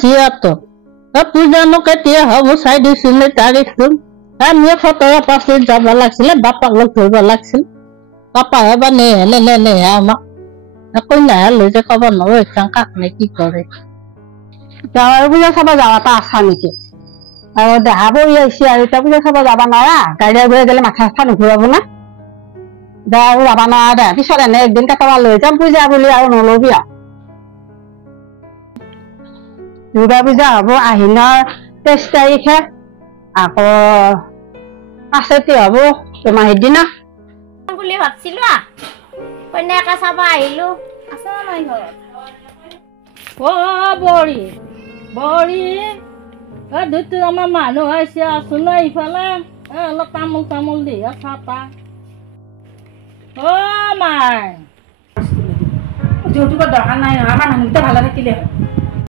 জিয়াতো পূজানো কেতিয়া হ'ব চাই দিছিলে তাৰিখটো আমি ফটো পাছত যাব লাগিছিলে বাপাক লগ ধৰিব লাগিছিল পাপাহে বা নেহে আমাক কইনাহে লৈ যে ক'ব নোৱাৰো এখন কাক নে কি কৰে গাঁৱৰ পূজা চাব যাবা এটা আশা নেকি আৰু দেহা বহি আহিছে আৰু এতিয়া পূজা চাব যাবা নোৱাৰা গাড়ীয়ে ঘূৰাই গ'লে মাথা চাথা নুঘূৰাব না দে আৰু যাবা নোৱাৰা দে পিছত এনে একদিন কেইটাবা লৈ যাম পূজা বুলি আৰু নলবি আৰু দুৰ্গা পূজা হ'ব আহিনৰ 23 তাৰিখে আকৌ 5 হ'ব মাহীৰ দিনা বুলি ভাবছিলো কন্যাকে চাব আহিলো আছে নাই ঘৰত বৰি দুটো আমাৰ মানুহ আহিছে আছো ন ইফালে অলপ তামোল দি চাপা মাই যৌতুকৰ দৰকাৰ নাই আমাৰ মানুহকেইটা ভালে থাকিলে